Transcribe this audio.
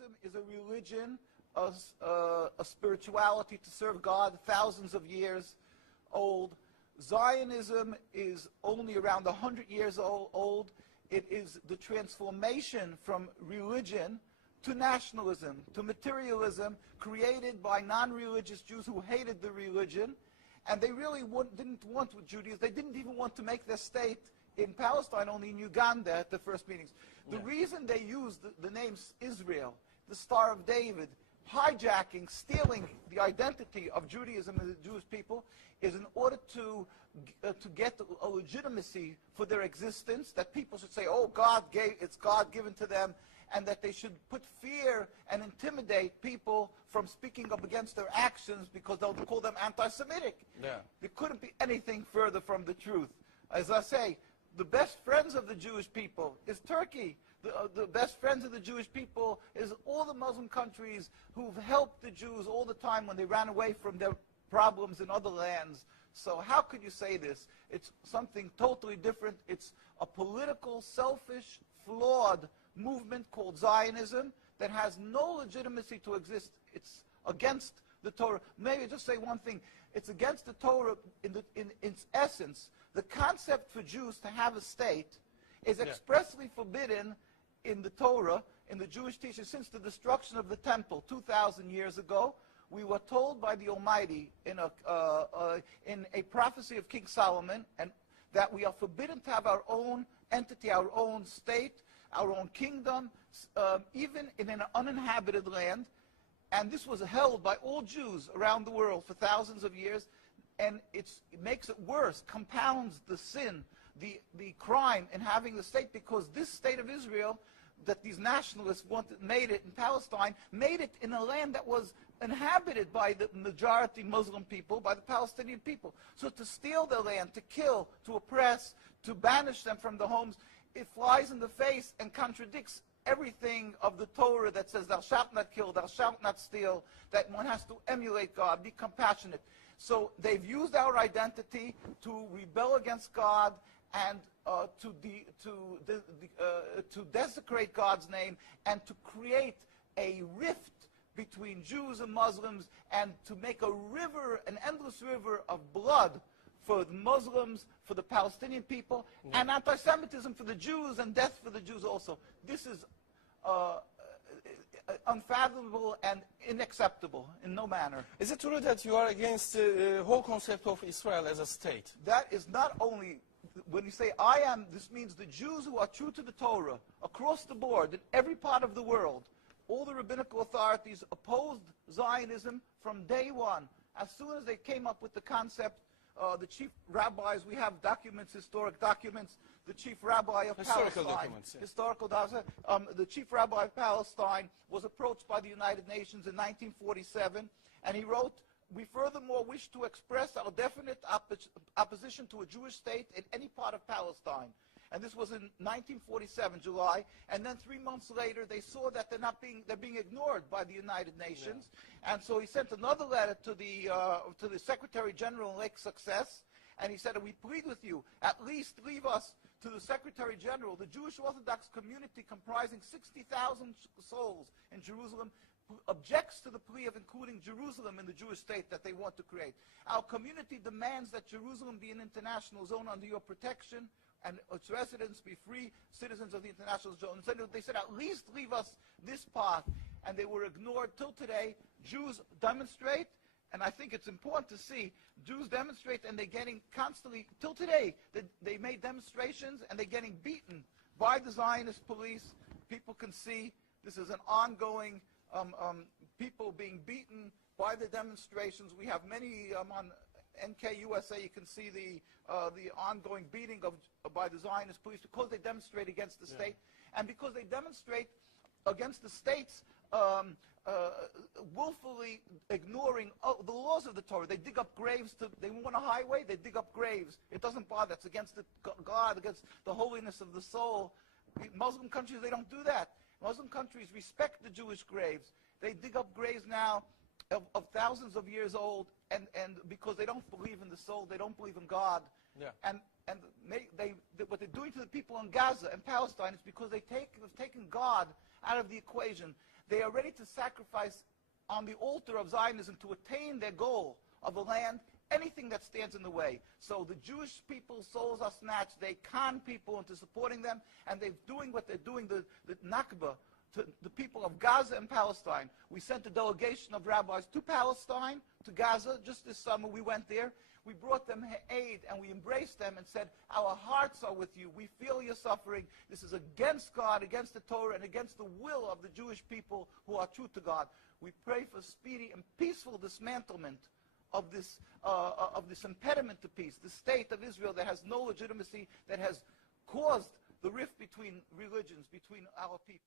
Judaism is a religion, a spirituality to serve God, thousands of years old. Zionism is only around 100 years old. It is the transformation from religion to nationalism, to materialism, created by non-religious Jews who hated the religion. And they really didn't want Judaism. They didn't even want to make their state in Palestine, only in Uganda at the first meetings. The reason they used the name Israel, the Star of David, hijacking, stealing the identity of Judaism and the Jewish people, is in order to get a legitimacy for their existence, that people should say, oh, it's God given to them, and that they should put fear and intimidate people from speaking up against their actions because they'll call them anti-Semitic. Yeah. There couldn't be anything further from the truth. As I say, the best friends of the Jewish people is Turkey. The best friends of the Jewish people is all the Muslim countries who've helped the Jews all the time when they ran away from their problems in other lands. So how could you say this? It's something totally different. It's a political, selfish, flawed movement called Zionism that has no legitimacy to exist. It's against the Torah. Maybe just say one thing. It's against the Torah in its essence. The concept for Jews to have a state is expressly forbidden in the Torah, in the Jewish teaching, since the destruction of the temple 2,000 years ago. We were told by the Almighty in a prophecy of King Solomon, and that we are forbidden to have our own entity, our own state, our own kingdom, even in an uninhabited land. And this was held by all Jews around the world for thousands of years. And it makes it worse, compounds the sin, the crime in having the state, because this state of Israel that these nationalists made it in Palestine, made it in a land that was inhabited by the majority Muslim people, by the Palestinian people. So to steal their land, to kill, to oppress, to banish them from the homes, it flies in the face and contradicts everything of the Torah that says thou shalt not kill, thou shalt not steal, that one has to emulate God, be compassionate. So they've used our identity to rebel against God and to desecrate God's name, and to create a rift between Jews and Muslims, and to make a river, an endless river of blood for the Muslims, for the Palestinian people, and anti-Semitism for the Jews, and death for the Jews also. This is unfathomable and unacceptable in no manner. Is it true that you are against the whole concept of Israel as a state? That is not only, when you say I am, this means the Jews who are true to the Torah, across the board, in every part of the world. All the rabbinical authorities opposed Zionism from day one. As soon as they came up with the concept, the chief rabbis, we have documents, historic documents, the chief rabbi of Historical Palestine, documents, yeah. historical documents, the chief rabbi of Palestine was approached by the United Nations in 1947, and he wrote, "We furthermore wish to express our definite opposition to a Jewish state in any part of Palestine." And this was in 1947, July. And then 3 months later, they saw that they're being ignored by the United Nations. Yeah. And so he sent another letter to the Secretary General in Lake Success, and he said, "We plead with you, at least leave us to the Secretary General. The Jewish Orthodox community, comprising 60,000 souls in Jerusalem, objects to the plea of including Jerusalem in the Jewish state that they want to create. Our community demands that Jerusalem be an international zone under your protection, and its residents be free citizens of the international zone." So they said, at least leave us this part. And they were ignored till today. Jews demonstrate, and I think it's important to see, Jews demonstrate, and they're getting constantly, till today, they made demonstrations, and they're getting beaten by the Zionist police. People can see this is an ongoing, people being beaten by the demonstrations. We have many on NKUSA, you can see the ongoing beating by the Zionist police because they demonstrate against the state, and because they demonstrate against the states willfully ignoring the laws of the Torah. They dig up graves. They want a highway, they dig up graves. It doesn't bother. It's against God, against the holiness of the soul. Muslim countries, they don't do that. Muslim countries respect the Jewish graves. They dig up graves now of thousands of years old, and because they don't believe in the soul, they don't believe in God. Yeah. And what they're doing to the people in Gaza and Palestine is because they've taken God out of the equation. They are ready to sacrifice on the altar of Zionism to attain their goal of a land, anything that stands in the way. So the Jewish people's souls are snatched. They con people into supporting them, and they're doing what they're doing, the Nakba, to the people of Gaza and Palestine. We sent a delegation of rabbis to Palestine, to Gaza, just this summer. We went there. We brought them aid, and we embraced them and said, our hearts are with you. We feel your suffering. This is against God, against the Torah, and against the will of the Jewish people who are true to God. We pray for speedy and peaceful dismantlement of this impediment to peace, the state of Israel that has no legitimacy, that has caused the rift between religions, between our people.